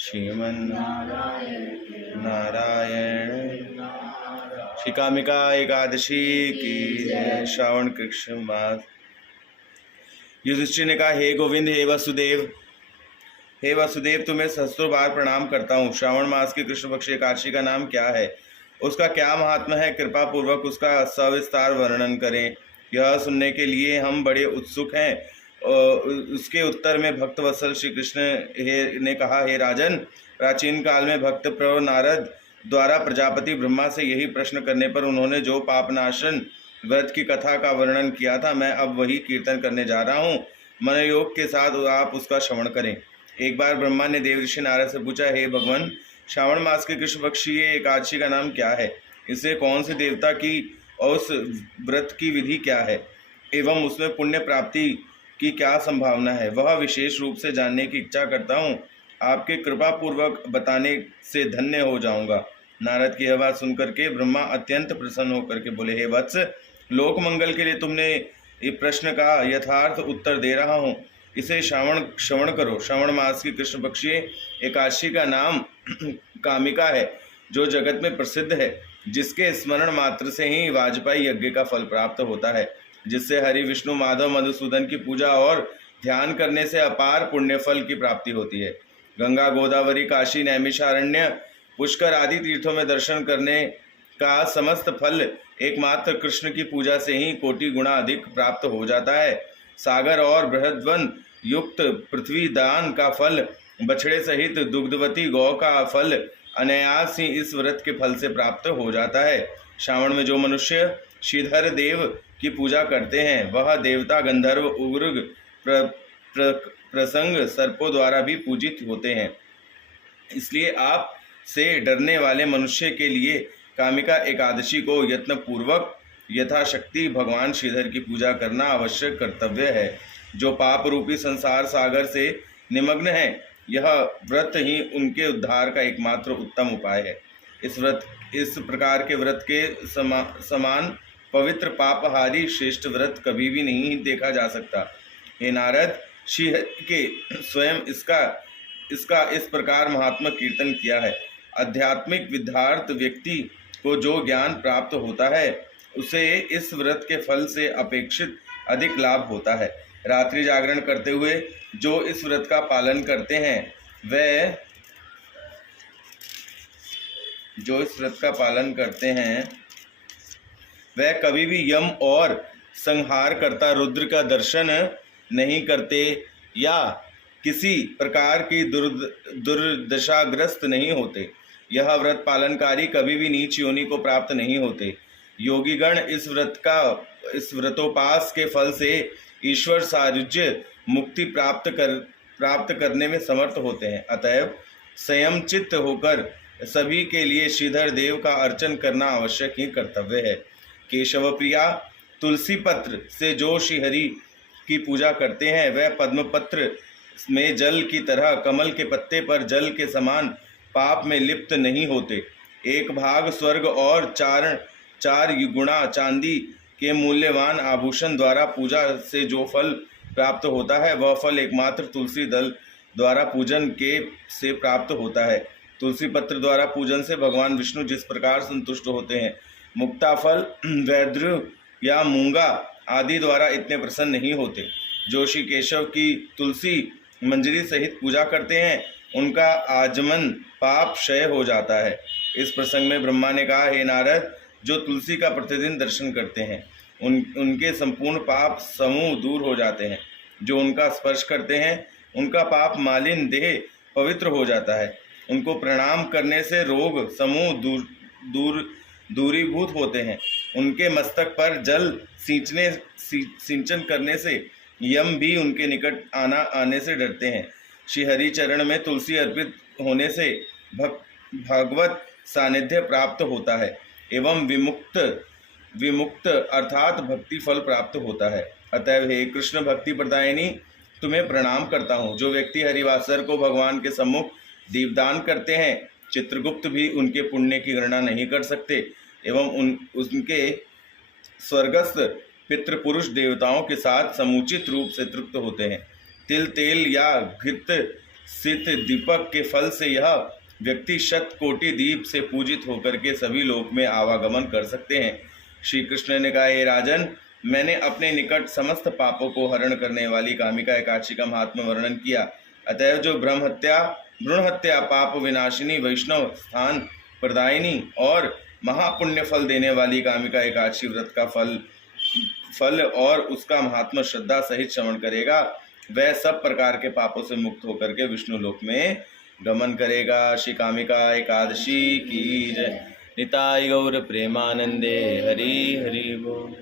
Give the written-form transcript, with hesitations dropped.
नारायण। श्री कामिका एकादशी की जय। श्रावण कृष्ण मास। युधिष्ठिर ने कहा, हे गोविंद, हे वसुदेव, तुम्हें सहस्त्रों बार प्रणाम करता हूँ। श्रावण मास की कृष्ण पक्ष एकादशी का नाम क्या है? उसका क्या महात्मा है? कृपा पूर्वक उसका सविस्तार वर्णन करें। यह सुनने के लिए हम बड़े उत्सुक हैं। उसके उत्तर में भक्त वत्सल श्री कृष्ण ने कहा, हे राजन, प्राचीन काल में भक्त प्रभु नारद द्वारा प्रजापति ब्रह्मा से यही प्रश्न करने पर उन्होंने जो पापनाशन व्रत की कथा का वर्णन किया था, मैं अब वही कीर्तन करने जा रहा हूँ। मनयोग के साथ आप उसका श्रवण करें। एक बार ब्रह्मा ने देवर्षि नारद से पूछा, हे भगवान, श्रावण मास के कृष्ण पक्षीय एकादशी का नाम क्या है? इसे कौन से देवता की और उस व्रत की विधि क्या है एवं उसमें पुण्य प्राप्ति की क्या संभावना है? वह विशेष रूप से जानने की इच्छा करता हूँ। आपके कृपा पूर्वक बताने से धन्य हो जाऊंगा। नारद की यह बात सुनकर के ब्रह्मा अत्यंत प्रसन्न होकर के बोले, हे वत्स, लोक मंगल के लिए तुमने इस प्रश्न का यथार्थ उत्तर दे रहा हूँ। इसे श्रवण करो। श्रावण मास की कृष्ण पक्षीय एकादशी का नाम कामिका है, जो जगत में प्रसिद्ध है, जिसके स्मरण मात्र से ही वाजपेयी यज्ञ का फल प्राप्त होता है, जिससे हरि विष्णु माधव मधुसूदन की पूजा और ध्यान करने से अपार पुण्य फल की प्राप्ति होती है। गंगा, गोदावरी, काशी, नैमिषारण्य, पुष्कर आदि तीर्थों में दर्शन करने का समस्त फल एकमात्र कृष्ण की पूजा से ही कोटि गुणा अधिक प्राप्त हो जाता है। सागर और बृहद्वन युक्त पृथ्वी दान का फल, बछड़े सहित दुग्धवती गौ का फल अनायास ही इस व्रत के फल से प्राप्त हो जाता है। श्रावण में जो मनुष्य श्रीधर देव की पूजा करते हैं, वह देवता, गंधर्व, उग्र, प्रसंग सर्पों द्वारा भी पूजित होते हैं। इसलिए आप से डरने वाले मनुष्य के लिए कामिका एकादशी को यत्न पूर्वक यथाशक्ति भगवान श्रीधर की पूजा करना आवश्यक कर्तव्य है, जो पाप रूपी संसार सागर से निमग्न है। यह व्रत ही उनके उद्धार का एकमात्र उत्तम उपाय है। इस प्रकार के व्रत के समान पवित्र पापहारी श्रेष्ठ व्रत कभी भी नहीं देखा जा सकता। हे नारद, श्री के स्वयं इसका इस प्रकार महात्मा कीर्तन किया है। आध्यात्मिक विद्यार्थ व्यक्ति को जो ज्ञान प्राप्त होता है, उसे इस व्रत के फल से अपेक्षित अधिक लाभ होता है। रात्रि जागरण करते हुए जो इस व्रत का पालन करते हैं, वह कभी भी यम और संहार करता रुद्र का दर्शन नहीं करते या किसी प्रकार की दुर्दशाग्रस्त नहीं होते। यह व्रत पालनकारी कभी भी नीच योनि को प्राप्त नहीं होते। योगीगण इस व्रतोपास के फल से ईश्वर सायुज्य मुक्ति प्राप्त करने में समर्थ होते हैं। अतएव संयम चित्त होकर सभी के लिए श्रीधर देव का अर्चन करना आवश्यक ही कर्तव्य है। केशव प्रिया, तुलसी पत्र से जो श्रीहरि की पूजा करते हैं, वह पद्मपत्र में जल की तरह कमल के पत्ते पर जल के समान पाप में लिप्त नहीं होते। एक भाग स्वर्ग और चार गुणा चांदी के मूल्यवान आभूषण द्वारा पूजा से जो फल प्राप्त होता है, वह फल एकमात्र तुलसी दल द्वारा पूजन के से प्राप्त होता है। तुलसी पत्र द्वारा पूजन से भगवान विष्णु जिस प्रकार संतुष्ट होते हैं, मुक्ता फल, वैद्र या मूंगा आदि द्वारा इतने प्रसन्न नहीं होते। जो श्री केशव की तुलसी मंजरी सहित पूजा करते हैं, उनका आजमन पाप क्षय हो जाता है। इस प्रसंग में ब्रह्मा ने कहा, हे नारद, जो तुलसी का प्रतिदिन दर्शन करते हैं, उनके संपूर्ण पाप समूह दूर हो जाते हैं। जो उनका स्पर्श करते हैं, उनका पाप मालिन देह पवित्र हो जाता है। उनको प्रणाम करने से रोग समूह दूरीभूत होते हैं। उनके मस्तक पर जल सिंचन करने से यम भी उनके निकट आने से डरते हैं। श्री हरि चरण में तुलसी अर्पित होने से भगवत सानिध्य प्राप्त होता है एवं विमुक्त अर्थात भक्ति फल प्राप्त होता है। अतएव हे कृष्ण भक्ति प्रदायिनी, तुम्हें प्रणाम करता हूँ। जो व्यक्ति हरिवासर को भगवान के सम्मुख दीपदान करते हैं, चित्रगुप्त भी उनके पुण्य की गणना नहीं कर सकते एवं उनके स्वर्गस्थ पितृपुरुष देवताओं के साथ समुचित रूप से तृप्त होते हैं। तिल, तेल या घृत स्थित दीपक के फल से यह व्यक्ति शत कोटि दीप से पूजित होकर के सभी लोक में आवागमन कर सकते हैं। श्री कृष्ण ने कहा, हे राजन, मैंने अपने निकट समस्त पापों को हरण करने वाली कामिका एकादशी का महात्म्य वर्णन किया। अतएव जो भ्रूण हत्या पाप विनाशिनी, वैष्णव स्थान प्रदायिनी और महापुण्य फल देने वाली कामिका एकादशी व्रत का फल और उसका महात्मा श्रद्धा सहित श्रवण करेगा, वह सब प्रकार के पापों से मुक्त होकर के विष्णु लोक में गमन करेगा। श्री कामिका एकादशी की जय। निताय गौर प्रेमानंदे हरि हरि बोल।